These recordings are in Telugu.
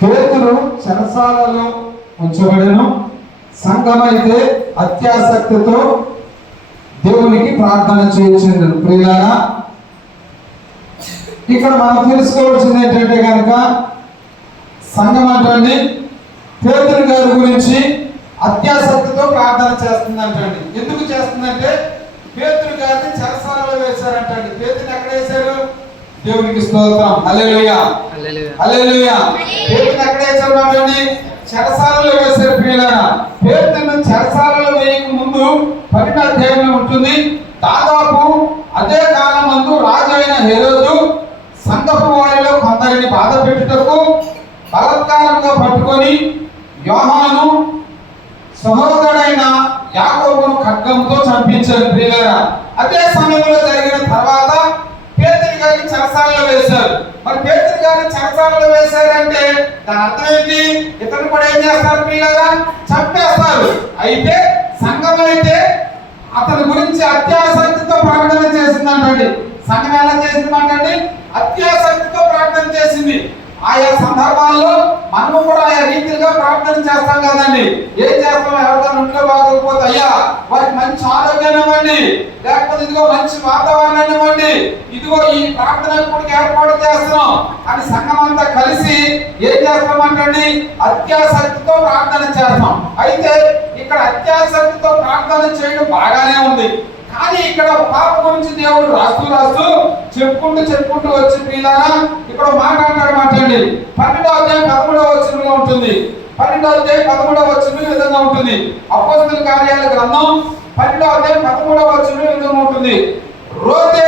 పేతురు చెరసాలలో ఉంచబడెను. సంఘమైతే అత్యాసక్తితో దేవునికి ప్రార్థన చేయించింది. ప్రియులారా, ఇక్కడ మనం తెలుసుకోవాల్సింది ఏంటంటే కనుక సంఘం అంటే పేతురు గారి గురించి అత్యాసక్తితో ప్రార్థన చేస్తుందంటండి. ఎందుకు చేస్తుందంటే పేతురు గారిని చెరసాలలో వేశారంటండి. పేతురుని ఎక్కడ వేశారు? దేవునికి స్తోత్రం, హల్లెలూయా హల్లెలూయా. పేతురుని ఎక్కడ వేశారు అంటే చెరసాలలో వేశారు. ప్రియులారా, పేతురుని చెరసాలలో వేయక ముందు 12వ అధ్యాయంలో ఉంటుంది. దాదాపు అదే కాలం నందు రాజు అయిన హేరోదు సంఘపు వారిలో కొందరిని బాధ పెట్టుటకు బలత్కారంగా పట్టుకొని యోహాను సహోదరుడైన యాకోబును ఖడ్గంతో చంపించారు. ప్రియులారా, అదే సమయంలో జరిగిన తర్వాత పేతురు గారిని చెరసాలలో వేశారు. మరి పేతురు గారిని చెరసాలలో వేశారంటే దాని అర్థం ఏంటి? ఇతను కూడా ఏం చేస్తారు ప్రియులారా? చంపేస్తారు. అయితే సంఘం అయితే అతని గురించి అత్యాసక్తితో ప్రార్థన చేసిందంటండి. సంఘం ఎలా చేసిందంటండి? అత్యాసక్తితో ప్రార్థన చేసింది. ఆయా సందర్భాల్లో మనము కూడా ఆయా రీతిగా ప్రార్థన చేస్తాం కదండి. ఏం చేస్తాం? ఎవరికైనా ఇంట్లో బాగోకపోతే అయ్యా వారికి మంచి ఆరోగ్యాన్ని ఇవ్వండి, లేకపోతే ఇదిగో మంచి వాతావరణాన్ని ఇవ్వండి, ఇదిగో ఈ ప్రార్థన కూడా ఏర్పాటు చేస్తున్నాం అని సంఘం అంతా కలిసి ఏం చేస్తామంటండి? అత్యాసక్తితో ప్రార్థన చేస్తాం. అయితే ఇక్కడ అత్యాసక్తితో ప్రార్థన చేయడం బాగానే ఉంది. కానీ ఇక్కడ పాప గురించి దేవుడు రాస్తూ చెప్పుకుంటూ వచ్చి ప్రియులారా ఇక్కడ మాట అంటాడు మాట్లాడండి. 12వ అధ్యాయం 13వ వచనంలో ఉంటుంది. 12వ అధ్యాయం 13వ వచనం ఈ విధంగా ఉంటుంది. అపోస్తలుల కార్యాల గ్రంథం 12వ అధ్యాయం 13వ వచనం ఈ విధంగా ఉంటుంది. రోదే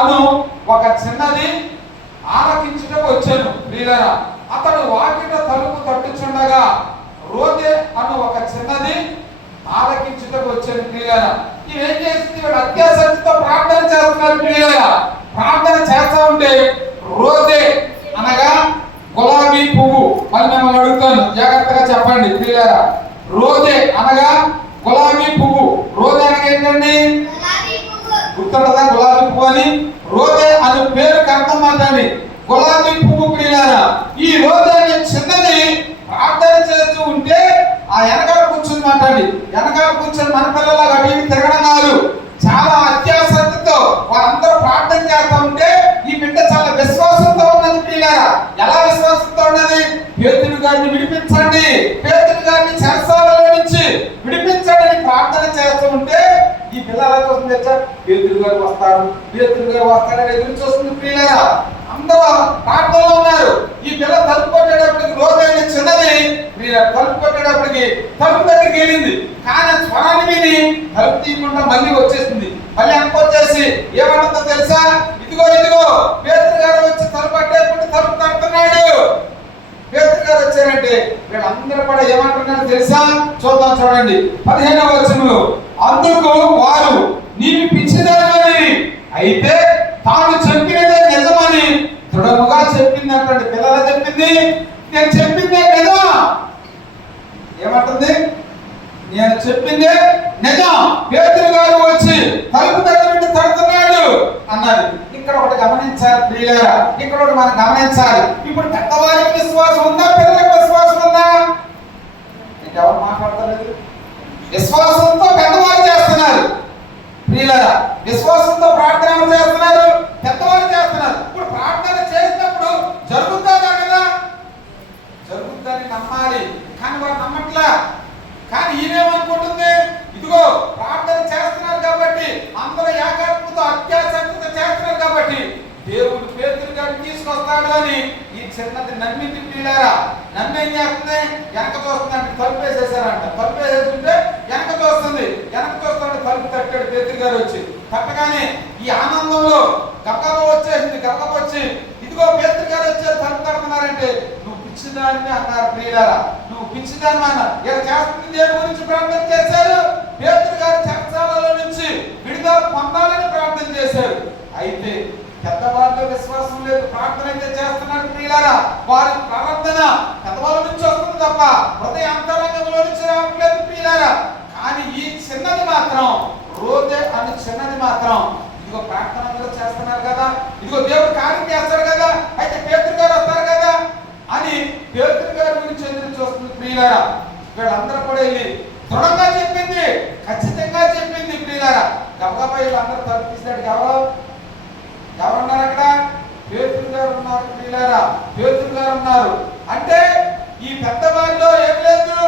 అను ఒక చిన్నది ఆలకించుటకు వచ్చాను. ప్రియులారా, అతడు వాకిట తలుపు తట్టుచుండగా రోదే అను ఒక చిన్నది ఆలకించుటకు వచ్చాను. ప్రియులారా, ఇవేం చేస్తుంది? అత్యాసక్తితో ప్రార్థన చేస్తున్నారు. ప్రియులారా, ప్రార్థన చేస్తా ఉంటే రోదే అనగా గులాబీ పువ్వు. మళ్ళీ మిమ్మల్ని అడుగుతాను, జాగ్రత్తగా చెప్పండి ప్రియులారా. రోదే అనగా గులాబీ పువ్వు. రోదే అనగా ఏంటండి? గుర్తుండదా గులాబీ పువ్వు అని? రోదే అని పేరుకి అర్థం మాట్లాడి గులాబీ పువ్వు. ప్రియులారా, ఈ రోదే అనే చిన్నది ప్రార్థన చేస్తూ ఉంటే ఆ వెనకాల కూర్చుని మాట్లాడి వెనకాల కూర్చొని మన పిల్లలాగా అటు ఇటు తిరగడం కాదు, చాలా అత్యాసక్తితో వారందరూ ప్రార్థన చేస్తూ ఉంటే ఈ బిడ్డ చాలా విశ్వాసంతో ఉన్నది. ప్రియులారా, ఎలా విశ్వాసంతో ఉన్నది? పేతురు గారిని విడిపించండి, పేతురు గారిని చెరసాలలో నుంచి విడిపించండి అని ప్రార్థన చేస్తూ ఉంటే ఈ పిల్ల ఎలా చూస్తుంది తెచ్చా? పేతురు గారు వస్తారని ఎదురు చూస్తుంది. ప్రియులారా, అందరూ ప్రార్థనలో ఉన్నారు. ఈ పిల్ల తలుపు కొట్టేటప్పటికి రోజైన చిన్నది తలుపు కొట్టేటప్పటికి తలుపు దగ్గరికి వెళ్ళింది. కానీ స్వరాన్ని విని తలుపు తీయకుండా మళ్ళీ వచ్చేసింది. మళ్ళీ అనుకొచ్చేసి ఏమన్నా తెలుసా? ఇదిగో పేతురు గారు వచ్చి తలుపు కట్టేప్పుడు తలుపు కడుతున్నాడు. పేతురు గారు వచ్చారంటే వీళ్ళందరూ కూడా ఏమంటున్నారో తెలుసా? చూద్దాం, చూడండి 15వ వచనంలో. అందుకు వారు నీవు పిచ్చిదానివని అయితే తాను చెప్పినదే నిజమని దృఢముగా చెప్పింది అంటండి. పిల్లలు చెప్పింది, నేను చెప్పిందే కదా. ఏమంటుంది? నేను చెప్పిందే నిజం. పేతురు గారు వచ్చి తలుపు దగ్గర నుండి తడుతున్నాడు అన్నది. ఇక్కడ ఒకటి గమనించాలి ప్రియులారా, ఇక్కడ ఒకటి మనం గమనించాలి. ఇప్పుడు పెద్దవారికి విశ్వాసం ఉందా? పిల్లలకు విశ్వాసం ఉందా? ఎవరు మాట్లాడతలేదు? విశ్వాసంతో పెద్దవారు చేస్తున్నారు. ప్రియులారా, విశ్వాసంతో ప్రార్థన చేస్తున్నారు, పెద్దవారు చేస్తున్నారు. ఇప్పుడు ప్రార్థన చేసినప్పుడు జరుగుతుందా కదా? జరుగుతుందని నమ్మాలి. కానీ వారు నమ్మట్లా. కానీ ఈయనేమనుకుంటుంది? ఇదిగో ప్రార్థన చేస్తున్నారు కాబట్టి, అందరూ ఏకాత్మతో అత్యాసక్తితో చేస్తున్నారు కాబట్టి దేవుడు పేతురు గారిని తీసుకొస్తాడు అని ఈ చిన్నది నమ్మింది. ప్రియులారా, నమ్మి ఏం చేస్తుంది? వెనక చూస్తుందంటే తలుపు వేసేసారంట. తలుపు వేసేస్తుంటే వెనక చూస్తుంది. వెనక చూస్తుంటే తలుపు తట్టాడు పేతురు గారు వచ్చి. తట్టగానే ఈ ఆనందంలో గబగబ వచ్చేసింది. గబగబ వచ్చి ఇదిగో పేతురు గారు వచ్చారు, తలుపు తడుతున్నారంటే నువ్వు పిచ్చిదాన్ని అన్నారు. ప్రియులారా, నువ్వు పిచ్చిదాన్ని అన్నారు. ఇలా చేస్తుంది దేని గురించి ప్రార్థన చేశారు? పేతురు గారు చెరసాలలో నుంచి విడుదల పొందాలని ప్రార్థన చేశారు. అయితే పెద్దవాళ్ళలో విశ్వాసం లేదు, ప్రార్థన అయితే చేస్తున్నారు. ప్రియులారా, వారి ప్రార్థన పెద్దవాళ్ళ నుంచి వస్తుంది తప్ప హృదయ అంతరంగంలో నుంచి రావట్లేదు. ప్రియులారా, కానీ ఈ చిన్నది మాత్రం రోజే అని చిన్నది మాత్రం ఇదిగో ప్రార్థనలో చేస్తున్నారు కదా, ఇదిగో దేవుడు కార్యం చేస్తారు కదా, అయితే పేతురు గారు వస్తారు కదా అని పేతురు ఎదురు చూస్తుంది ప్రియులారా. వీళ్ళందరూ కూడా వెళ్ళి దృఢంగా చెప్పింది, ఖచ్చితంగా చెప్పింది ప్రియులారా. గబగబా వీళ్ళందరూ తలుపు తీసినట్టు ఎవరున్నారు అక్కడ? పేతురు గారు ఉన్నారు ప్రియులారా, పేతురు గారు ఉన్నారు. అంటే ఈ పెద్దవారిలో ఏం లేదు,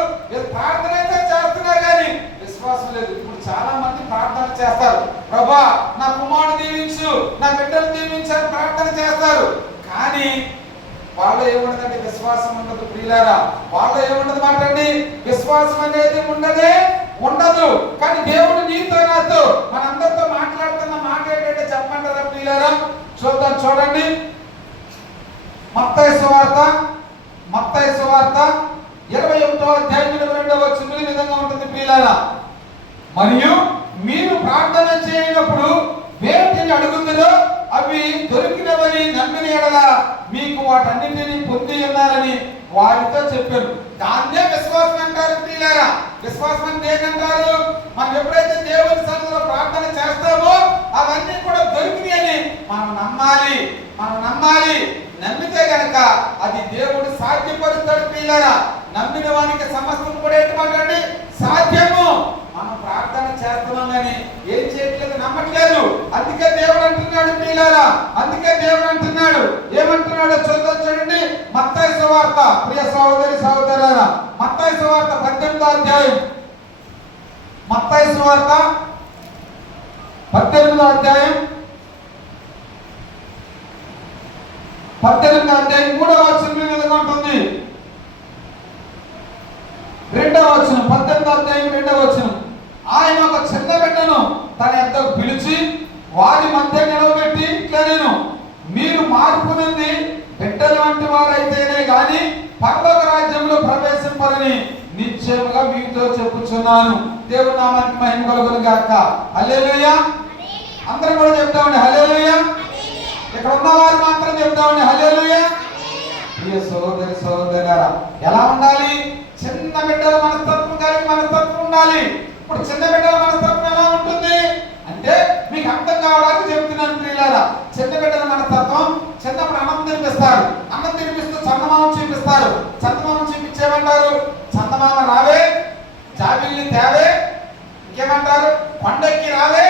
ప్రార్థన అయితే చేస్తున్నారు కానీ విశ్వాసం లేదు. ఇప్పుడు చాలా మంది ప్రార్థన చేస్తారు, ప్రభా నా కుమారుడు దీవించు, నా బిడ్డలు దీవించు అని ప్రార్థన చేస్తారు. కానీ వాళ్ళు ఏముండదండి, విశ్వాసం ఉండదు ప్రియులారా. వాళ్ళు ఏముండదు మాట్లాడి, విశ్వాసం అనేది ఉండదు. కానీ దేవుడు నీతో నాతో మనందరితో మాట్లాడుతున్న మాట ఏంటంటే చెప్పంటారా ప్రియులారా? చూద్దాం, చూడండి. మత్తయి సువార్త 21వ అధ్యాయం 22వ వచనం ఈ విధంగా ఉంటుంది ప్రియులారా. మరియు మీరు ప్రార్థన చేయనప్పుడు వేటిని అడుగుతుందో అవి దొరికినవని నమ్మిన ఎడల మీకు వాటన్నిటిని పొంది ఉన్నారని వారితో చెప్పారు. దాన్నే విశ్వాసం అంటారు ప్రియులారా. విశ్వాసం అంటే ఏంటంటారు? మనం ఎప్పుడైతే దేవుని సన్నిధిలో ప్రార్థన చేస్తామో అవన్నీ కూడా దొరికినాయని మనం నమ్మాలి. నమ్మితే గనక అది దేవుడు సాధ్యపరుస్తాడు ప్రియులారా. నమ్మిన వానికి సమస్తం కూడా ఏంటంటే సాధ్యము. మనం ప్రార్థన చేస్తున్నాం కానీ ఏం చేయట్లేదు, నమ్మట్లేదు. అందుకే దేవుడు అంటున్నాడు ప్రియులారా, ఏమంటున్నాడో చూద్దాం, చూడండి. మత్తయి సువార్త, ప్రియ సహోదరి సహోదరులారా, మత్తయి సువార్త 18వ అధ్యాయం, 18వ అధ్యాయం 3వ వచనం మీదగా ఉంటుంది. 2వ వచనం, 18వ అధ్యాయం 2వ వచనం. ఆయన ఒక చిన్న బిడ్డను తన యొద్దకు పిలిచి వారి మధ్య నిలవబెట్టి ఇట్లా, నేను మీరు మార్పు నుండి బిడ్డల వంటి వారైతేనే గాని పరలోక రాజ్యంలో ప్రవేశింపరని నిశ్చయముగా మీతో చెప్పుచున్నాను. దేవుని నామానికి మహిమ కలుగును గాక. హల్లెలూయా. అందరూ కూడా చెప్తామండి హల్లెలూయా. ఇక్కడ ఉన్నవారు మాత్రం చెప్తామండి హల్లెలూయా. ప్రియ సహోదరి సహోదరులారా, ఎలా ఉండాలి? చిన్న బిడ్డల మనస్తత్వం కలిగి మనస్తత్వం ఉండాలి. ఇప్పుడు చిన్న బిడ్డల మనస్తత్వం ఎలా ఉంటుంది అంటే మీకు అర్థం కావడానికి చెప్తున్నాను ప్రియులారా. చిన్న బిడ్డల మనస్తత్వం, చిన్నప్పుడు అన్నం తినిపిస్తూ చందమామ చూపిస్తారు. చందమామ చూపించేమంటారు? చందమామ రావే, జాబిల్లి తేవే, ఇంకేమంటారు? కొండెక్కి రావే,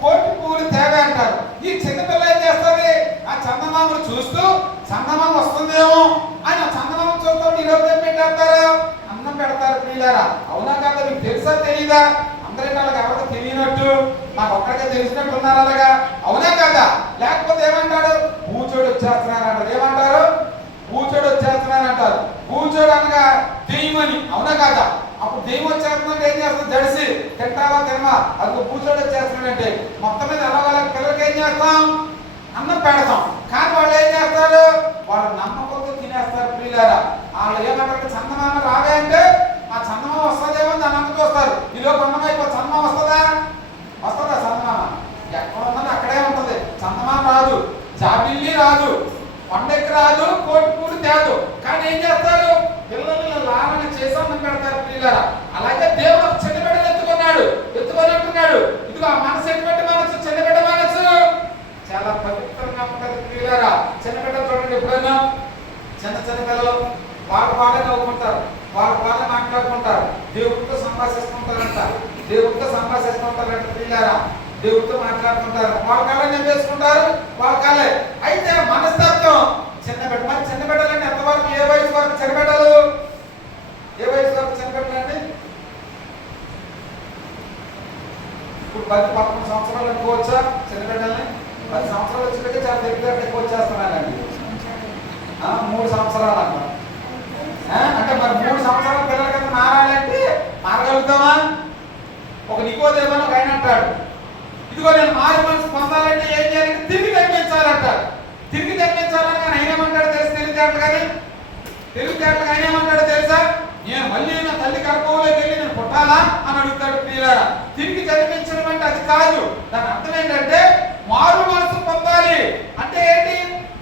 కోటి పువ్వులు తేవే అంటారు. ఈ చిన్న పిల్ల ఏం చేస్తుంది? ఆ చందమామను చూస్తూ చందమామ వస్తుందేమో అని ఆ చందమామ చూస్తూ ఈరోజు ఏం పెట్టేస్తారు? అన్నం పెడతారు ప్రియులారా. అవునా కదా? మీకు తెలుసా తెలీదా? అందరికీ వాళ్ళకి ఎవరికి తెలియనట్టు నాకు ఒక్కడికే తెలిసినట్టు ఉన్నారు అలాగా. అవునా కదా? లేకపోతే ఏమంటాడు? పూచోడు వచ్చేస్తున్నారు అంటారు. ఏమంటారు? పూచోడు వచ్చేస్తున్నారు అంటారు. పూచోడు అనగా దెయ్యమని. అవునా కదా? అప్పుడు దెయ్యం వచ్చేస్తుందంటే ఏం చేస్తుంది? జడిసి తింటావా తినవా, అది పూచోడు వచ్చేస్తున్నాడంటే మొత్తం మీద ఎలా పిల్లలకి ఏం చేస్తాం? అన్నం పెడతాం. కానీ వాళ్ళు ఏం చేస్తారు? వాళ్ళు నమ్మకంతో తినేస్తారు ప్రియులారా. వాళ్ళు ఏమంటారు? చందమామ రావే అంటే ఆ చందమామ వస్తుందేమో దాన్ని అంత చూస్తారు. ఈలోపు అన్నం అయిపో చందమామ వస్తుందా చందమామ? ఎక్కడ ఉన్నది అక్కడే ఉంటుంది. చందమామ రాదు, జాబిల్లి రాదు, కొండెక్కి రాదు, కోటి పూలు తేదు. కానీ ఏం చేస్తారు? పిల్లలు లాభన చేసి అన్నం పెడతారు ప్రియులారా. అలాగే దేవుడు చిన్న బిడ్డలు ఎత్తుకొని అంటున్నాడు, ఇదిగో ఆ మనసు ఎటువంటి మనసు? చిన్న బిడ్డ మనసు చాలా పవిత్రంగా ఉంటుంది ప్రియులారా. చిన్న బిడ్డలు చూడండి, ఎప్పుడైనా చిన్న పిల్లలు పాడే నవ్వుకుంటారు, పాడే మాట్లాడుకుంటారు, దేవుడితో సంభాషిస్తుంటారంట ప్రియులారా. దేవుడితో మాట్లాడుకుంటారు, వాళ్ళ కాలే నింపేసుకుంటారు, వాళ్ళ కాలే. అయితే మనస్తత్వం చిన్న బిడ్డ. మరి చిన్న బిడ్డలంటే ఎంతవరకు, ఏ వయసు వరకు చిన్న బిడ్డలు? ఏ వయసు వరకు చిన్న బిడ్డలు అండి? ఇప్పుడు 10-11 సంవత్సరాలు ఎక్కువచ్చా చిన్న బిడ్డల్ని? 10 సంవత్సరాలు వచ్చి చాలా దగ్గర ఎక్కువ వచ్చేస్తున్నానండి. 3 సంవత్సరాలు అన్నమాట. అంటే మరి 3 సంవత్సరాల పిల్లల కింద మారాలంటే మారగలుగుతామా? ఒక నికోదేమని ఒక ఆయన అంటాడు, ఇదిగో నేను మారు మనసు పొందాలంటే ఏం చేయాలంటే తిరిగి జన్మించాలంటాడు. తిరిగి జన్మించాలని ఆయన ఏమంటాడు తెలుసు? తెలివితేటలుగా ఆయన ఏమంటాడు తెలుసా? నేను మళ్ళీ నా తల్లి గర్భంలోకి వెళ్ళి నేను పుట్టాలా అని అడుగుతాడు ప్రియులారా. తిరిగి జన్మించడం అంటే అది కాదు. దాని అర్థం ఏంటంటే మారు మనసు పొందాలి అంటే ఏంటి?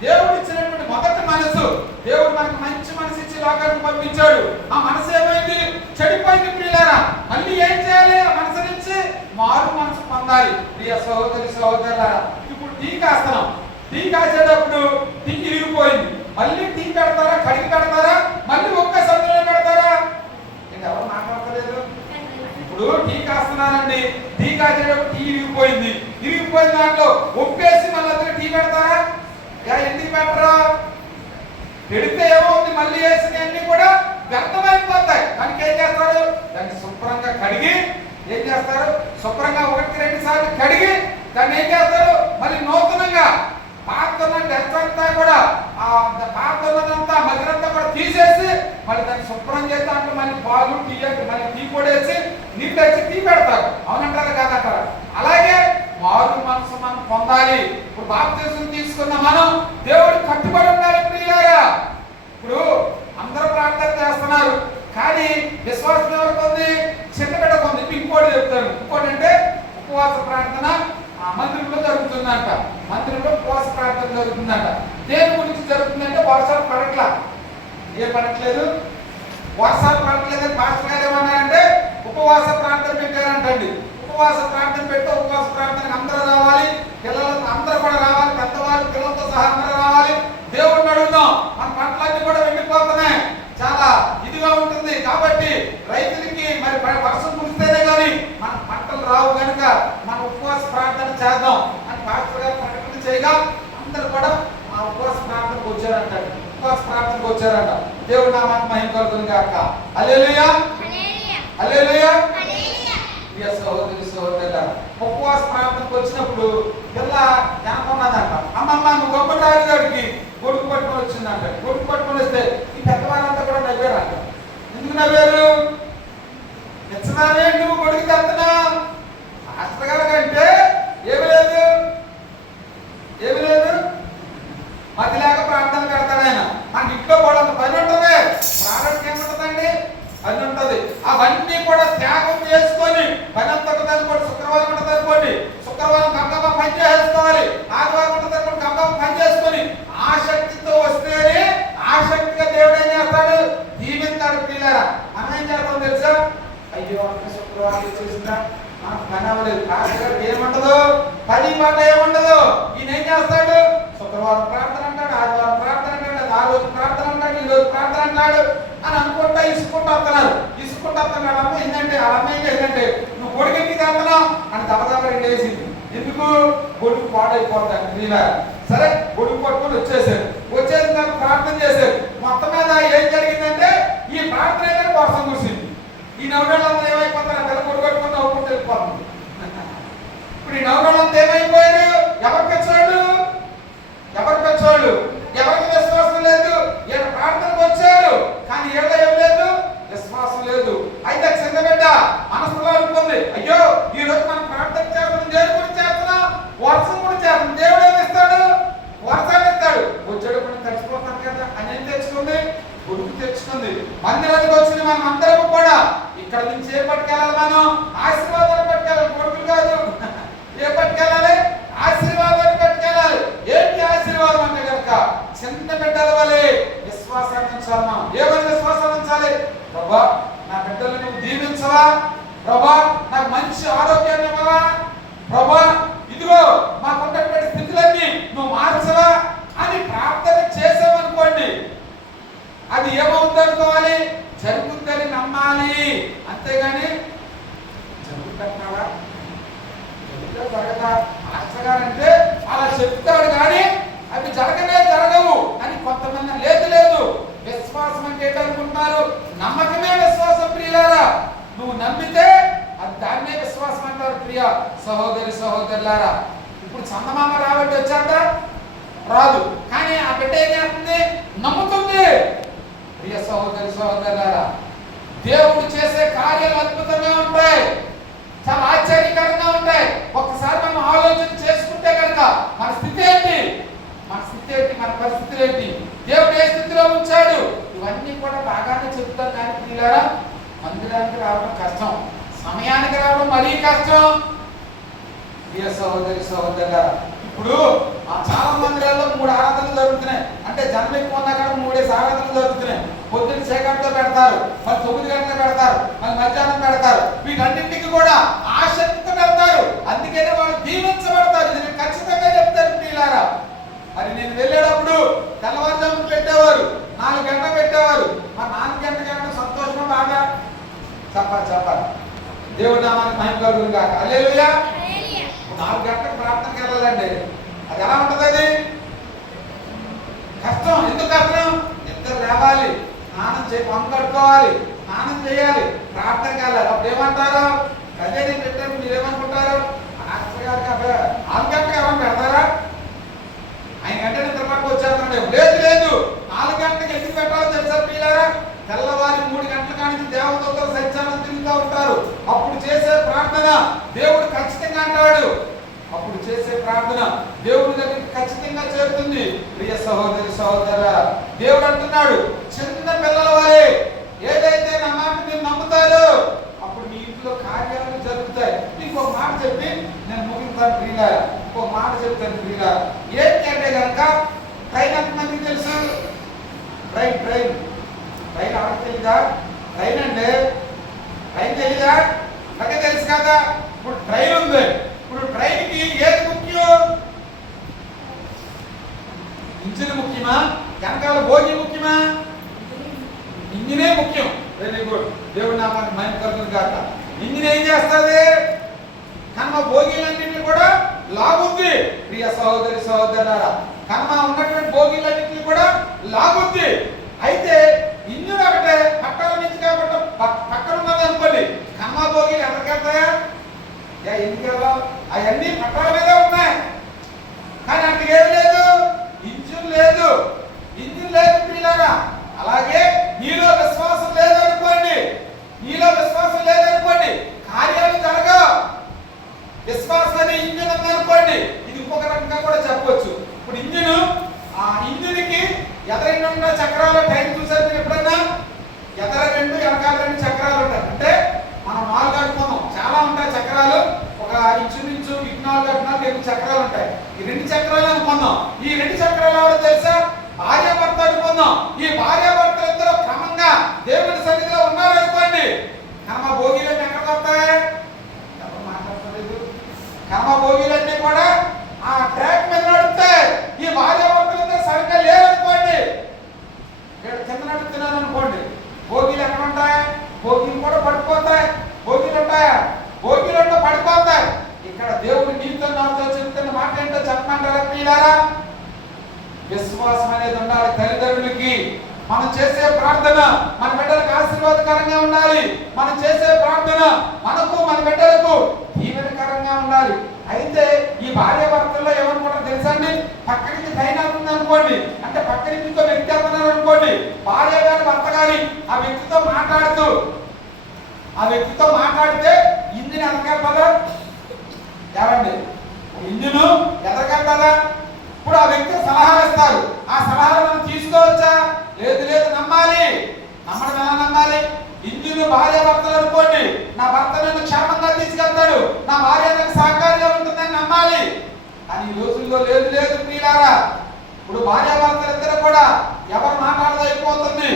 దేవుడు ఇచ్చినటువంటి మొదటి మనసు, దేవుడు మనకు మంచి మనసు ఇచ్చి లోకానికి పంపించాడు. ఆ మనసు ఏమైంది? చెడిపోయింది ప్రియులారా. మళ్ళీ ఏం చేయాలి? ఆ మనసు నుంచి మారు మనసు పొందాలి. ప్రియ సహోదరి సహోదరులారా, ఇప్పుడు టీ కాస్తున్నాం. టీ కాసేటప్పుడు టీ ఇరిగిపోయింది. మళ్ళీ టీ పెడతారా? కడిగి పెడతారా? మళ్ళీ ఒక్క సందులో మళ్ళీ వేసినవన్నీ కూడా వ్యర్థమైపోతాయి. దానికి ఏం చేస్తారు? దాన్ని శుభ్రంగా కడిగి ఏం చేస్తారు? శుభ్రంగా 1-2 సార్లు కడిగి దాన్ని ఏం చేస్తారు? మళ్ళీ నూతనంగా పాత్రన్న డస్ట్ అంతా కూడా ఆ పాత్రలంతా మధ్యనంతా కూడా తీసేసి మళ్ళీ దాన్ని శుభ్రం చేసి దాంట్లో మళ్ళీ పాలు టీ మళ్ళీ టీ పొడేసి నీళ్ళు వేసి టీ పెడతారు. అవునంటారు కాదంటారు? అలాగే మారు మనసు మనం పొందాలి. ఇప్పుడు బాప్తిసం తీసుకున్న మనం దేవుడు కట్టుబడి ఉండాలి ప్రియులారా. ఇప్పుడు అందరూ ప్రార్థన చేస్తున్నారు, కానీ విశ్వాసం ఎవరికి ఉంది? చిన్న బిడ్డకు ఉంది. ఇంకోటి చెప్తాను. ఇంకోటి అంటే ఉపవాస ప్రార్థన మందిరంలో జరుగుతుందంట. మందిరంలో ఉపవాస ప్రార్థన జరుగుతుందంట. దేని గురించి జరుగుతుందంటే వర్షాలు పడట్లా. ఏం పడట్లేదు? వర్షాలు పడట్లేదని పాస్టర్ గారు ఏమన్నారంటే ఉపవాస ప్రార్థన పెట్టారంటండి. ఉపవాస ప్రార్థన పెడితే ఉపవాస ప్రార్థనకు అందరూ రావాలి, పిల్లలు అందరూ కూడా రావాలి, పెద్దవాళ్ళు పిల్లలతో సహా అందరూ రావాలి. దేవుడిని అడుగుదాం. మన పంటలన్నీ కూడా వెళ్ళిపోతున్నాయి, చాలా ఇదిగా ఉంటుంది. కాబట్టి రైతులకి మరి వర్షం కురిస్తేనే కానీ మన పంటలు రావు కనుక మన ఉపవాస ప్రార్థన చేద్దాం అని పాస్టర్ గారు ప్రకటన చేయగా అందరూ కూడా ఆ ఉపవాస ప్రార్థనకు వచ్చారంట. ఉపవాస ప్రార్థనకు వచ్చారంట. దేవుడి నామానికి మహిమ కలుగును గాక. హల్లెలూయా, హల్లెలూయా. సహోదరి సహోదరులారా, ఉపవాస ప్రార్థనకు వచ్చినప్పుడు పిల్ల అనుకున్నదంట, అమ్మమ్మ నువ్వు గొప్ప రాజుగారికి గొడుగు పట్టుకొని వచ్చిందంట. గొడుగు పట్టుకొని వస్తే ఈ పెద్దవాళ్ళంతా కూడా నవ్వారంట. ఎందుకు నవ్వారు? ఇచ్చనానే నువ్వు గొడుగు తెస్తున్నా మాస్టర్ గారు అంటే ఏమి లేదు, ఏమి లేదు. మతి లేక ప్రార్థన పెడతాడు ఆయన. మనకి ఇంట్లో కూడా పని ఉంటుంది, ప్రార్థనకి ఏముంటుందండి? పని ఉంటుంది. అవన్నీ కూడా త్యాగం చేసుకొని పని అంతా అనుకోండి. శుక్రవారం ఉంటుంది అనుకోండి, శుక్రవారం గంగమ్మ పని చేసుకోవాలి. ఆదివారం ఉంటుంది అనుకోండి, గంగమ్మ పని చేసుకొని ఆసక్తితో వస్తేనే ఆసక్తిగా దేవుడు ఏం చేస్తాడు? దీవిస్తాడు. పిల్లరా మనం ఏం చేస్తాం తెలుసా? అయ్యో శుక్రవారం చేసిందా మనకు పని అవ్వలేదు. పాస్టర్ ఏముండదు, పని పాట ఏముండదు. ఈయన ఏం చేస్తాడు? శుక్రవారం ప్రార్థన అంటాడు, ఆదివారం ప్రార్థన అంటాడు, ఆ రోజు ప్రార్థన అంటాడు, ఈ రోజు ప్రార్థన అంటాడు అని అనుకుంటా ఇసుకుంటూ వస్తున్నారు. ఇసుకుంటూ వస్తున్నాడు. అమ్మ ఏంటంటే ఆ అమ్మాయి ఏంటంటే నువ్వు గొడుగుకి వెళ్తున్నావు అని దబదబ వేసింది. ఎందుకు? గొడుగు పాడైపోతాను నీలా. సరే గొడుగు పట్టుకొని వచ్చేసారు. వచ్చేసిన తర్వాత ప్రార్థన చేశారు. మొత్తం మీద ఏం జరిగిందంటే ఈ ప్రార్థన అయితే వర్షం కురిసింది. ఈ నవ్వులంతా ఏమైపోతారు? పిల్ల గొడుగు పట్టుకొని నవ్వుకుంటూ వెళ్ళిపోతుంది. ఇప్పుడు ఈ నవ్వులంతా ఏమైపోయారు? ఎవరు పెంచాడు? ఎవరు పెంచాడు? ఎవరికి విశ్వాసం లేదు. ఈయన ప్రార్థనకు వచ్చారు, కానీ ఏళ్ళ ఏం లేదు, విశ్వాసం లేదు. అయితే చిన్న బిడ్డ మనసులో అనుకుంది, అయ్యో ఈ రోజు మనం ప్రార్థన చేస్తున్నాం, దేవుడి గురించి చేస్తున్నాం, వర్షం కూడా చేస్తున్నాం, దేవుడు ఏమి ఇస్తాడు? వర్షాన్ని ఇస్తాడు. వచ్చేటప్పుడు తడిచిపోతాం కదా అని ఏం తెచ్చుకుంది? గొడుగు తెచ్చుకుంది. మందిరానికి వచ్చింది. మనం అందరం కూడా ఇక్కడ నుంచి ఏ పట్టుకెళ్ళాలి? మనం ఆశీర్వాదాలు పట్టుకెళ్ళాలి, గొడుగులు కాదు. ఏ పట్టుకెళ్ళాలి? ఆశీర్వాదాన్ని పట్టుకెళ్ళాలి. ఏంటి ఆశీర్వాదం అంటే కనుక చిన్న బిడ్డల వలె విశ్వాసాన్ని ఉంచాలి. మనం ఏమని విశ్వాసాన్ని ఉంచాలి? ప్రభా నా బిడ్డలు నువ్వు దీవించవా? ప్రభా నాకు మంచి ఆరోగ్యాన్ని ఇవ్వవా? ప్రభా ఇదిగో మాకున్నటువంటి స్థితులన్నీ నువ్వు మార్చవా అని ప్రార్థన చేసామనుకోండి, అది ఏమవుతుంది అనుకోవాలి? జరుగుతుందని నమ్మాలి. అంతేగాని జరుగుతున్నావా జరగదా మాస్టర్ గారు అంటే అలా చెప్తాడు, కానీ అవి జరగనే జరగవు అని కొంతమంది లేదు. విశ్వాసం అంటే ఏంటనుకుంటున్నారు? నమ్మకమే విశ్వాసం ప్రియులారా. నువ్వు నమ్మితే అది దాన్నే విశ్వాసం అంటారు. ప్రియ సహోదరి సహోదరులారా, ఇప్పుడు చందమామ రాబట్టి వచ్చాక రాదు, కానీ ఆ బిడ్డ ఏం చేస్తుంది? నమ్ముతుంది. ప్రియ సహోదరి సహోదరులారా, దేవుడు చేసే కార్యాలు అద్భుతంగా ఉంటాయి, చాలా ఆశ్చర్యకరంగా ఉంటాయి. ఒక్కసారి మనం ఆలోచన చేసుకుంటే కనుక మన స్థితి ఏంటి, మన పరిస్థితులు ఏంటి, దేవుడు ఏ స్థితిలో ఉంచాడు, ఇవన్నీ కూడా బాగానే చెప్తారు. కానీ పిల్లరా మందిరానికి రావడం కష్టం, సమయానికి రావడం మరీ కష్టం. ప్రియ సహోదరి సహోదరులారా, ఇప్పుడు చాలా మందిరాల్లో 3 ఆరాధనలు జరుగుతున్నాయి. అంటే జనం ఎక్కువ ఉన్నా కూడా 3 ఆరాధనలు జరుగుతున్నాయి. పొద్దున్న సేకంతో పెడతారు, మరి 9 గంటలు పెడతారు, మరి మధ్యాహ్నం పెడతారు. వీటన్నింటికి కూడా ఆసక్తితో పెడతారు. అందుకనే వాళ్ళు దీవించబడతారు. ఇది నేను ఖచ్చితంగా చెప్తాను ప్రియులారా. మరి నేను వెళ్ళేటప్పుడు తెల్లవారుజామున పెట్టేవారు, 4 గంటలు పెట్టేవారు. మరి 4 గంటల సంతోషం బాగా చెప్పాలి. దేవుడి నామానికి మహిమ కలుగును గాక. హల్లెలూయా. 4 గంటలకు ప్రార్థనకి వెళ్ళాలండి. అది ఎలా ఉంటుంది? అది కష్టం. ఎందుకు కష్టం? నిద్ర నిద్ర లేవాలి, స్నానం చేయి, పనులు కట్టుకోవాలి, స్నానం చేయాలి, ప్రార్థనకి వెళ్ళాలి. అప్పుడు ఏమంటారు? అదే నేను పెట్టాను, మీరేమనుకుంటారు? మాస్టర్ గారికి 4 గంటలకు ఏమన్నా పెడతారా? ఆయన గంటల నిద్ర పట్టుకు వచ్చేస్తున్నాడు. లేదు లేదు, 4 గంటలకు ఎందుకు పెట్టాలో తెలుసా పిల్లారా? తెల్లవారి 3 గంటల కానించి దేవదూతలు సంచారం తిరుగుతూ ఉంటారు. అప్పుడు చేసే ప్రార్థన దేవుడు ఖచ్చితంగా అంటాడు. అప్పుడు చేసే ప్రార్థన దేవుడి దగ్గరికి ఖచ్చితంగా చేరుతుంది. ప్రియ సహోదరి సహోదరులారా, దేవుడు అంటున్నాడు, చిన్న పిల్లల వారే ఏదైతే నా మాట మీరు నమ్ముతారో అప్పుడు మీ ఇంట్లో కార్యాలు జరుగుతాయి. మీకు ఒక మాట చెప్పి నేను ముగిస్తాను ప్రియులారా, ఒక మాట చెప్తాను ప్రియులారా. ఏంటి అంటే కనుక ట్రైన్ ఎంతమందికి తెలుసు? ట్రైన్ ట్రైన్ ట్రైన్ ఎవరికి తెలీదా? ట్రైన్ అంటే ట్రైన్ తెలీదా? అలాగే తెలుసు కదా. ఇప్పుడు ట్రైన్ ఉంది. ఇప్పుడు ట్రైన్ కి ఏది ముఖ్యం? ఇంజిన్ ముఖ్యమా? వెనకాల భోగి ముఖ్యమా? ఇంజినే ముఖ్యం. వెరీ గుడ్, దేవుడి నామానికి మహిమ కలుగును గాక. ఇంజిన్ ఏం చేస్తుంది? కనుమ భోగిలన్నింటినీ కూడా లాగుద్ది. ప్రియ సహోదరి సహోదరులారా, కనుమ ఉన్నటువంటి భోగిలన్నింటినీ కూడా లాగుద్ది. అయితే ఇంజిన్ ఒకటే పట్టాల నుంచి కాబట్టి పక్కన ఉన్నది అనుకోండి, కనుమ భోగిలు ఎవరికెళ్తాయా? ఎందుకల్లా అవన్నీ పట్టాల మీదే ఉన్నాయి. కానీ అంటే ఏది లేదు, ఇంజిన్ లేదు. ఇంజిన్ లేదు పిల్లారా. అలాగే నీలో విశ్వాసం లేదనుకోండి, నీలో విశ్వాసం లేదనుకోండి, కార్యాలు జరగవు. విశ్వాసాన్ని ఇంజిన్ ఉందనుకోండి, ఇది ఇంకొక రకంగా కూడా చెప్పవచ్చు. ఇప్పుడు ఇంజిన్, ఆ ఇంజిన్కి ఎదరైన చక్రాలు ట్రైన్ చూసారు మీరు ఎప్పుడన్నా? ఎదర 2 వెనకాల 2 చక్రాలు ఉంటాయి. అంటే మనం 4 అనుకున్నాం, చాలా ఉంటాయి చక్రాలు. ఒక ఇంచుమించు 4 2 చక్రాలు ఉంటాయి. ఈ 2 చక్రాలు అనుకున్నాం. ఈ 2 చక్రాలు ఎవరో తెలుసా? భార్యాభర్త అనుకున్నాం. ఈ భార్యాభర్తలు ఇద్దరు క్రమంగా దేవుని సన్నిధిలో ఉన్నారనుకోండి, కర్మ భోగిలన్నీ ఎక్కడికి వస్తాయి? ఎవరు మాట్లాడలేదు. కర్మ భోగిలన్నీ కూడా ఆ ట్రాక్ మీద నడుస్తాయి. ఈ భార్యాభర్తలు ఇద్దరు సరిగ్గా లేరనుకోండి, కింద నడుస్తున్నారు అనుకోండి, భోగిలు ఎక్కడ ఉంటాయి? భోగిలు కూడా పడిపోతాయి. భోగిలు ఉంటాయా? భోగిలో పడిపోతాయి. ఇక్కడ దేవుడు నీతో నాతో చెప్తున్న మాట ఏంటో చెప్పమంటారా పిల్లారా? విశ్వాసం అనేది ఉండాలి తల్లిదండ్రులకి. మనం చేసే ప్రార్థన మన బిడ్డలకు ఆశీర్వాదకరంగా ఉండాలి. మనం చేసే ప్రార్థన మనకు మన బిడ్డలకు దీవెనకరంగా ఉండాలి. అయితే ఈ భార్యాభర్తల్లో ఏమనుకుంటారు తెలుసా అండి? పక్కనికి ట్రైన్ అవుతుంది అనుకోండి, అంటే పక్కన ఇంకో వ్యక్తి అవుతున్నారు అనుకోండి, భార్య గారి భర్త గారి ఆ వ్యక్తితో మాట్లాడితే ఇంజిన్ ఎదగలుగుతుందా? ఏమండి, ఇంజిన్ ఎదగలుగుతుందా? ఇప్పుడు ఆ వ్యక్తి సలహాలు ఇస్తారు. ఆ సలహాలు మనం తీసుకోవచ్చా? లేదు లేదు, నమ్మాలి. నమ్మడం ఎలా నమ్మాలి? ఇంజిన్ భార్యాభర్తలు అనుకోండి, నా భర్త నన్ను క్షేమంగా తీసుకెళ్తాడు, నా భార్య నాకు సహకారిగా ఉంటుందని నమ్మాలి. కానీ ఈ రోజుల్లో లేదు లేదు ప్రియులారా. ఇప్పుడు భార్యాభర్తలు ఇద్దరు కూడా ఎవరు మాట్లాడదో అయిపోతుంది.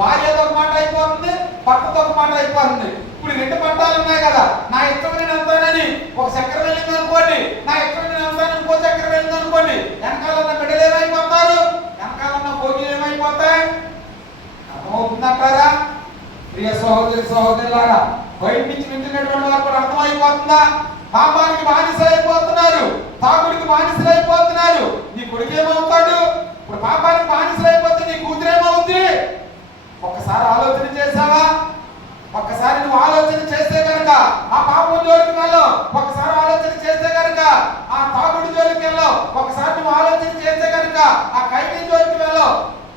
భార్యతో ఒక మాట అయిపోతుంది, భర్తతో ఒక మాట అయిపోతుంది. ఇప్పుడు 2 పట్టాలు ఉన్నాయి కదా, నా ఇష్టం నేను వెళ్తానని ఒక చక్రం వెళ్ళింది అనుకోండి, నా ఇష్టం నేను వెళ్తానని ఇంకో చక్రం వెళ్ళింది అనుకోండి, వెనకాలన్న బిడ్డలు ఏమైపోతారు? వెనకాలన్న భోగిలు ఏమైపోతాయి? అర్థమవుతుందంటారా? ప్రియ సహోదరి సహోదరులారా, బయట నుంచి వింటున్నటువంటి వారు కూడా అర్థమైపోతుందా? పాపానికి బానిసలైపోతున్నారు, తాగుడికి బానిసలైపోతున్నారు. నీ కొడుకు ఏమవుతాడు? ఇప్పుడు పాపానికి బానిసలైపోతే నీ కూతురు ఏమవుతుంది? ఒక్కసారి ఆలోచన చేసావా? ఒక్కసారి నువ్వు ఆలోచన చేస్తే కనుక ఆ పాపం జోలికి వెళ్ళవు. ఒక్కసారి ఆలోచన చేస్తే కనుక ఆ తాగుడి జోలికి వెళ్ళవు. ఒక్కసారి నువ్వు ఆలోచన చేస్తే కనుక ఆ ఖైదీ జోలికి వెళ్ళవు.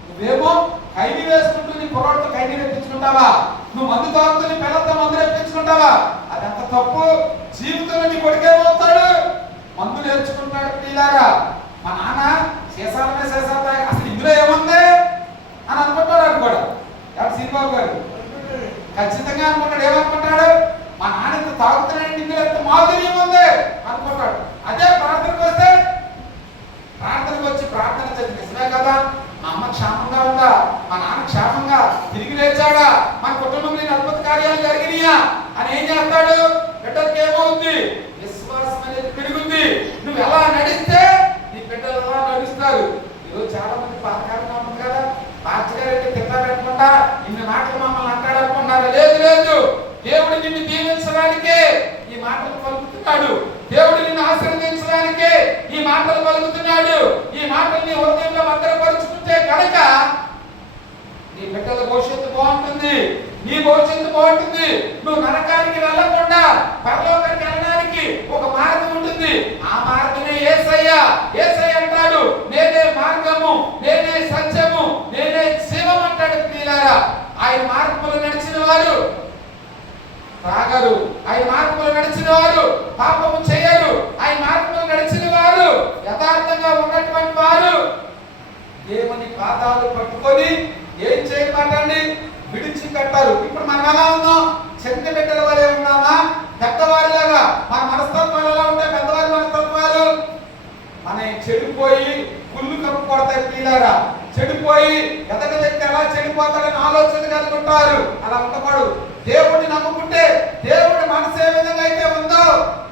నువ్వేమో ఖైదీ వేసుకుంటూ నీ కుర్రాడితో ఖైదీ తెప్పించుకుంటావా? నువ్వు మందు తాగుతూ నీ పిల్లలతో మందు తెప్పించుకుంటావా? అదంత తప్పు. జీవితంలో నీ కొడుకేమవుతాడు? మందు నేర్చుకుంటాడు. పిల్లారా, మా నాన్న శేషాలనే శేషాలు తాగి అసలు ఇందులో ఏముంది అని అనుకుంటాడు కూడా. ఎవరు? శ్రీబాబు గారు ఖచ్చితంగా అనుకుంటాడు. ఏమనుకుంటాడు? మా నాన్న ఇంత తాగుతున్నాడు, ఇందులో ఎంత మాధుర్యం ఉంది అనుకుంటాడు. అదే ప్రార్థనకు వస్తే, ప్రార్థనకు వచ్చి ప్రార్థన చేసి నిజమే కదా, మా అమ్మ క్షేమంగా ఉందా, మా నాన్న క్షేమంగా తిరిగి లేచాడా, మన కుటుంబంలో అద్భుత కార్యాలు జరిగినాయా అని ఏం చేస్తాడు? బిడ్డలకి ఏమవుతుంది? విశ్వాసం అనేది పెరుగుద్ది. నువ్వు ఎలా నడిస్తే నీ బిడ్డలు ఎలా నడుస్తారు. ఈరోజు చాలా మంది పాతకాలంగా ఉంది కదా, పాస్టర్ తిట్టాలనుకుంటా ఇన్ని మాటలు మమ్మల్ని అంటాడనుకుంటున్నారు. లేదు లేదు, దేవుడు నిన్ను దీవించడానికే ఈ మాటలు పలుకుతున్నాడు. దేవుడు నిన్ను ఆశీర్వదించడానికే ఈ మాటలు పలుకుతున్నాడు. ఈ మాటల్ని హృదయంలో భద్రపరుచుకుంటే కనుక నీ బిడ్డల భవిష్యత్తు బాగుంటుంది, నీ భవిష్యత్తు బాగుంటుంది. నువ్వు నరకానికి వెళ్ళకుండా పరలోకానికి వెళ్ళడానికి ఒక మార్గం ఉంటుంది. ఆ మార్గమే యేసయ్య. యేసయ్య అంటాడు, నేనే మార్గము, నేనే సత్యము, నేనే జీవం అంటాడు. ప్రియులారా, ఆయన మార్గంలో నడిచిన వారు తాగరు, ఆయన మార్గంలో నడిచిన వారు పాపము చేయరు, ఆయన మార్గంలో నడిచిన వారు యథార్థంగా ఉన్నటువంటి వారు దేవుని పాదాలు పట్టుకొని ఏం చేయమంటండి, విడిచి కట్టారు. ఇప్పుడు మనం ఎలా ఉన్నాం? చిన్న బిడ్డల వలె ఉన్నామా? పెద్దవారిలాగా మన మనస్తత్వాలు ఎలా ఉంటాయి? పెద్దవారి మనస్తత్వాలు మన చెడిపోయి కుళ్ళు కప్పు కొడతాయి. ప్రియులారా, చెడిపోయి ఎదటి వ్యక్తి ఎలా చెడిపోతాడని ఆలోచన కలుగుంటారు. అలా ఉండకూడదు. దేవుడిని నమ్ముకుంటే దేవుడి మనసు ఏ విధంగా అయితే ఉందో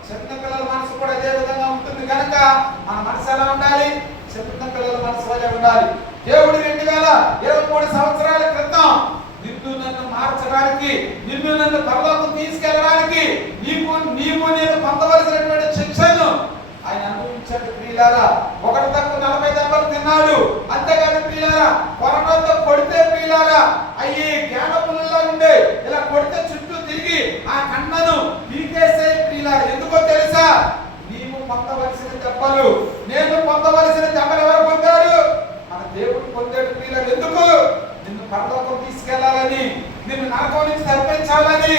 చిన్న పిల్లల మనసు కూడా అదే విధంగా ఉంటుంది. కనుక మన మనసు ఎలా ఉండాలి? చిన్న పిల్లల మనసు వలె ఉండాలి. దేవుడు 2023 సంవత్సరాల క్రితం నిన్ను నన్ను మార్చడానికి, నిన్ను నన్ను పరలోకం తీసుకెళ్ళడానికి, నీవు నేను పొందవలసినటువంటి శిక్షను ఆయన అనుభవించాడు. ప్రియులారా, ఒకటి తక్కువ 40 దెబ్బలు తిన్నాడు. అంతేగాని ప్రియులారా, కొరడాతో కొడితే ప్రియులారా అయ్యి జ్ఞానపుల్లా ఉండే ఇలా కొడితే చుట్టూ తిరిగి ఆ కన్నను పీకేసే. ప్రియులారా, ఎందుకో తెలుసా? నీవు పొందవలసిన దెబ్బలు, నేను పొందవలసిన దెబ్బలు ఎవరు పొందారు? మన దేవుడు పొందాడు. ప్రియులారా, ఎందుకు? నిన్ను పరలోకం తీసుకెళ్లాలని, నిన్ను నరకం నుంచి తప్పించాలని.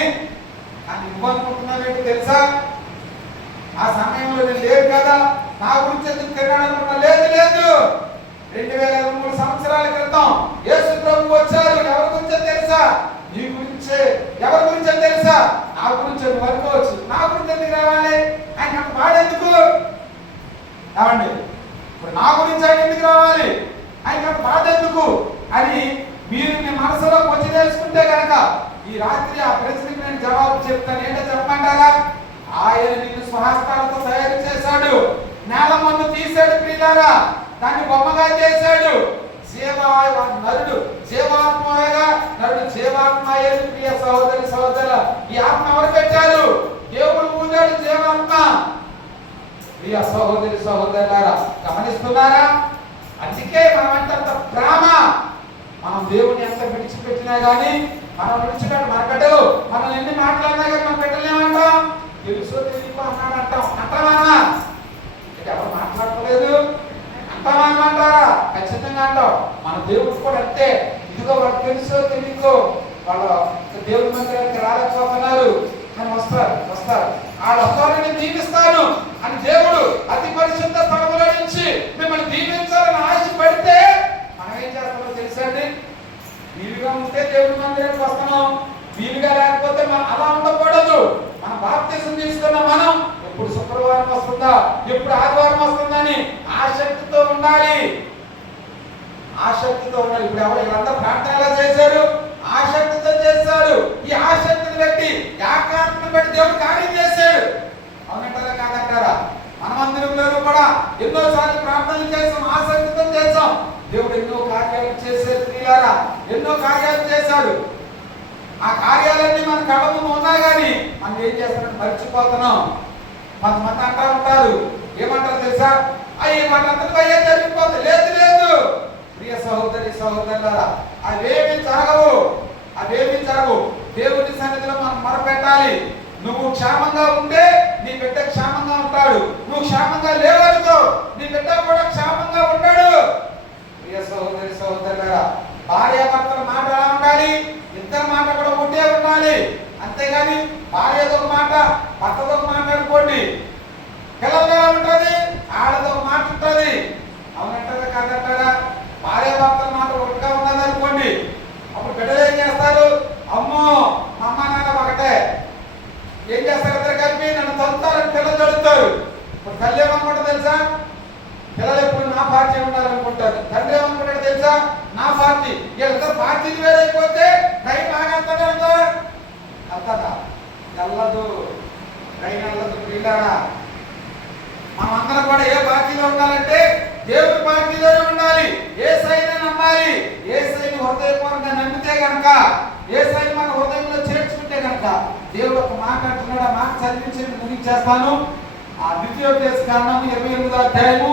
కానీ నువ్వు అనుకుంటున్నావేంటి తెలుసా? ఆ సమయంలో నేను లేదు కదా, నా గురించి ఎందుకు తిన్నాడు అనుకున్నా? లేదు లేదు, 2023 సంవత్సరాల క్రితం యేసు ప్రభు వచ్చారు. ఎవరి గురించో తెలుసా? నీ గురించే. ఎవరి గురించో తెలుసా? నా గురించి నువ్వు అనుకోవచ్చు. నా గురించి ఎందుకు రావాలి? ఆయన అంత బాడెందుకు? ఏమండి, ఇప్పుడు నా గురించి ఆయన ఎందుకు రావాలి? ఆయన అంత బాడెందుకు అని మీరు మీ మనసులో వచ్చి తెలుసుకుంటే కనుక ఈ రాత్రి ఆ ప్రశ్నకి నేను జవాబు చెప్తాను. ఏంటో చెప్పమంటారా? ఆయన నిన్ను స్వహస్తాలతో తయారు చేశాడు. నేల మన్ను తీశాడు. ప్రియులారా, దాన్ని బొమ్మగా చేశాడు. నరుడు జీవాత్మగా, నరుడు జీవాత్మ. ప్రియ సహోదరి సహోదరుల, ఈ ఆత్మ ఎవరు పెట్టారు? దేవుడు పూజాడు జీవాత్మ. ప్రియ సహోదరి సహోదరులారా, గమనిస్తున్నారా? అందుకే మనం అంటే అంత ప్రేమ. మనం దేవుని ఎంత విడిచిపెట్టినా కానీ మనం విడిచిపెట్ట మన బిడ్డలు మనం ఎన్ని మాట్లాడినా కానీ మన బిడ్డలు ఏమంటాం? తెలుసో తెలియకో అన్నాడు అంటాం. అంటామా? ఎవరు మాట్లాడలేదు అంటారా? ఖచ్చితంగా అంటాం. మన దేవుడు కూడా అంతే. ఇదిగో వాళ్ళు తెలుసో తెలియకో వాళ్ళ దేవుడి మందిరానికి రాలేకపోతున్నారు అని వస్తారు. వాళ్ళు వస్తారని దీవిస్తాను అని దేవుడు అతి పరిశుద్ధ స్థలములో నుంచి మిమ్మల్ని దీవించాలని ఆశ పెడితే మనం ఏం చేస్తామో తెలుసండి? వీలుగా ఉంటే దేవుడి మందిరానికి వస్తున్నాం, వీలుగా లేకపోతే మనం అలా ఉండకూడదు. మన బాప్తిసం తీసుకున్న మనం ఎప్పుడు శుక్రవారం వస్తుందా, ఎప్పుడు ఆదివారం వస్తుందని ఆసక్తితో ఉండాలి. ఇప్పుడు ఎవరు వీళ్ళంతా ప్రార్థన ఎలా చేశారు? ఆసక్తితో చేశారు. ఈ ఆసక్తిని బట్టి, ఏకాగ్రతను బట్టి దేవుడు కార్యం చేశాడు. అవునంటారా కాదంటారా? మన మందిరంలో కూడా ఎన్నోసార్లు ప్రార్థనలు చేసాం, ఆసక్తితో చేసాం. దేవుడు ఎన్నో కార్యాలు చేశారు. ప్రియులారా, ఎన్నో కార్యాలు చేశాడు. ఆ కార్యాలన్నీ మన కళ్ళ ముందు ఉన్నా కానీ మనం ఏం చేస్తామని మర్చిపోతున్నాం. కొంతమంది అంటా ఉంటారు, ఏమంటారు తెలుసా? అయ్యి వాళ్ళంతటితో అయ్యే జరిగిపోతుంది. లేదు లేదు ప్రియ సహోదరి సహోదరులారా, అవేమి జరగవు. దేవుని సన్నిధిలో మనం మొరపెట్టాలి. నువ్వు క్షేమంగా ఉంటే నీ బిడ్డ క్షేమంగా ఉంటాడు. నువ్వు క్షేమంగా లేవనుకో నీ బిడ్డ కూడా క్షేమంగా ఉంటాడు. ప్రియ సహోదరి సహోదరులారా, భార్య భర్తల మాట ఎలా ఉండాలి? ఇద్దరు మాట కూడా ఒకటే ఉండాలి. అంతేగాని భార్యతో ఒక మాట, భర్తతో ఒక మాట అనుకోండి, పిల్లలు ఎలా ఉంటుంది? ఆడతో ఒక మాట ఉంటుంది. అవునంటారా కాదంటారా? భార్య భర్తల మాట ఒకటిగా ఉన్నది అనుకోండి, అప్పుడు బిడ్డలు ఏం చేస్తారు? అమ్మో మా అమ్మ నాన్న ఒకటే, ఏం చేస్తారు? ఇద్దరు కలిపి నన్ను తొలుతారని పిల్లలు తొలుతారు. ఇప్పుడు తల్లి ఏమనుకుంటా తెలుసా? పిల్లలు ఎప్పుడు నా పార్టీ ఉండాలనుకుంటారు. తండ్రి ఏమనుకుంటాడు తెలుసా? నా పార్టీ. వీళ్ళిద్దరు పార్టీలు వేరైపోతే ట్రైన్ బాగా వెళ్తాడా? వెళ్ళదు, ట్రైన్ వెళ్ళదు. పిల్లరా, మనం అందరం కూడా ఏ పార్టీలో ఉండాలంటే దేవుడి పార్టీలోనే ఉండాలి. యేసయ్యని నమ్మాలి. యేసయ్యని హృదయపూర్వకంగా నమ్మితే కనుక, యేసయ్యని మన హృదయంలో చేర్చుకుంటే కనుక దేవుడు ఒక మాట అంటున్నాడు. ఆ మాట చదివించి ముగించేస్తాను. ఆ ద్వితీయోపదేశకాండము 28వ అధ్యాయము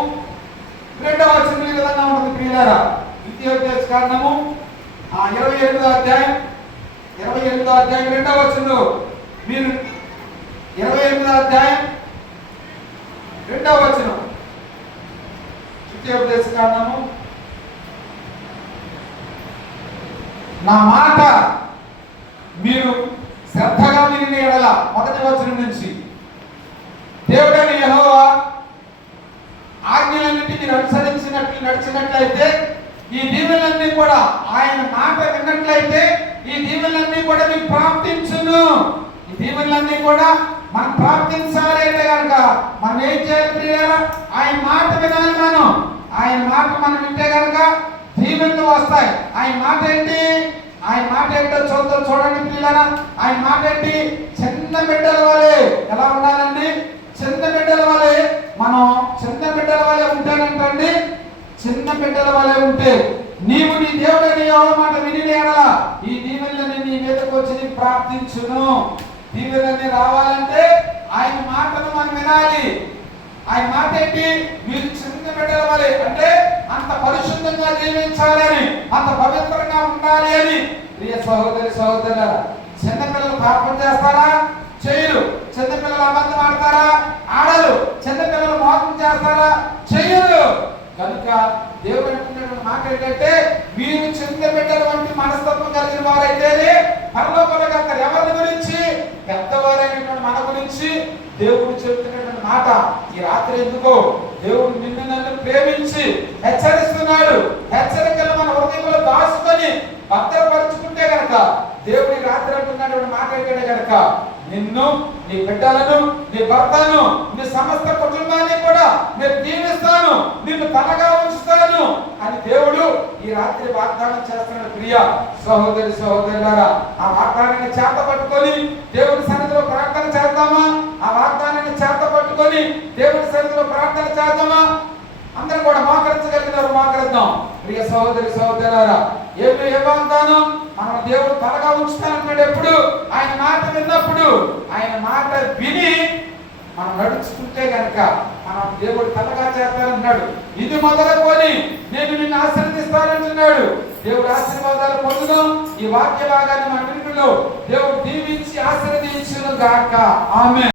2వ వచనం ఈ విధంగా ఉంటుంది. ప్రియులారా, ద్వితీయోపదేశకాండము 28వ అధ్యాయం 2వ వచనంలో మీరు 28వ అధ్యాయం 2వ వచనం ద్వితీయోపదేశ కాండము నా మాట మీరు శ్రద్ధగా విని ఎడల 1వ వచనం నుంచి దేవుడైన యెహోవా ఆజ్ఞలన్నింటినీ మీరు నడిచినట్లయితే ఈ దీవెనలన్నీ కూడా ఆయన మాట విన్నట్లయితే ఈ దీవెనలన్నీ కూడా మీకు ప్రాప్తించును. ఈ దీవెనలన్నీ కూడా మనం ప్రాప్తించాలి అంటే కనుక మనం ఏం చేయాలి ప్రియులారా? ఆయన మాట వినాలి. ఆయన మాట మనం వింటే కనుక దీవెనలు వస్తాయి. ఆయన మాట ఏంటి? ఆయన మాట ఏంటో చూడండి ప్రియులారా. ఆయన మాట ఏంటి? చిన్న బిడ్డల వలె ఎలా ఉండాలండి? చిన్న బిడ్డల వలె మనం చిన్న బిడ్డల వలె ఉంటానంటండి. చిన్న బిడ్డల వలె ఉంటే నీవు నీ దేవుడని యెహోవా మాట విని ఎడల ఈ దీవెనలన్నీ నీ మీదకు వచ్చి నీకు ప్రాప్తించును. దీవెనలన్నీ రావాలంటే ఆయన మాటను మనం వినాలి. ఆయన మాట ఏంటి? మీరు చిన్న బిడ్డల వలె అంటే అంత పరిశుద్ధంగా జీవించాలని, అంత పవిత్రంగా ఉండాలి అని. ప్రియ సహోదరి సహోదరులారా, చిన్న పిల్లలు పాపం చేస్తారా? చేయరు. చిన్న పిల్లలు అబద్ధం ఆడతారా? ఆడరు. చిన్న పిల్లలు మోసం చేస్తారా? చేయరు. కనుక దేవుడు అంటున్నటువంటి మాట ఏంటంటే మీరు చిన్న బిడ్డల వంటి మనస్తత్వం కలిగిన వారైతేనే పరలోకంలో వెళ్తారు. ఎవరి గురించి? పెద్దవారైనటువంటి మన గురించి దేవుడు చెప్తున్నటువంటి మాట ఈ రాత్రి ఎందుకో దేవుడు నిన్ను నన్ను ప్రేమించి హెచ్చరిస్తున్నాడు. హెచ్చరికలు మన హృదయంలో దాచుకొని భద్రపరుచుకుంటే గనక దేవుడి రాత్రి అంటున్నటువంటి మాట ఏంటంటే గనక నిన్ను, నీ బిడ్డలను, నీ భర్తను, నీ సమస్త కుటుంబాన్ని కూడా నేను దీవిస్తాను, నిన్ను తలగా ఉంచుతాను అని దేవుడు ఈ రాత్రి వాగ్దానం చేస్తున్నాడు. ప్రియ సహోదరి సహోదరులారా, ఆ వాగ్దానాన్ని చేత పట్టుకొని దేవుడి సన్నిధిలో ప్రార్థన చేద్దామా? ఆ వాగ్దానాన్ని చేత పట్టుకొని దేవుడి సన్నిధిలో ప్రార్థన చేద్దామా? అందరూ కూడా మోకరించగలిగినారు, మోకరిద్దాం. ప్రియ సహోదరి సహోదరులారా, ఏ వాగ్దానం? మనం దేవుడు తలగా ఉంచుతానంటాడు. ఎప్పుడు? ఆయన మాట విన్నప్పుడు. ఆయన మాట విని మనం నడుచుకుంటే గనక మనం దేవుడు తలగా చేస్తానంటున్నాడు. ఇది మొదలుకొని నేను నిన్ను ఆశీర్వదిస్తానంటున్నాడు. దేవుడు ఆశీర్వాదాలు పొందుదాం. ఈ వాక్య భాగాన్ని మన ఇంట్లో దేవుడు దీవించి ఆశీర్వదించును గాక. ఆమేన్.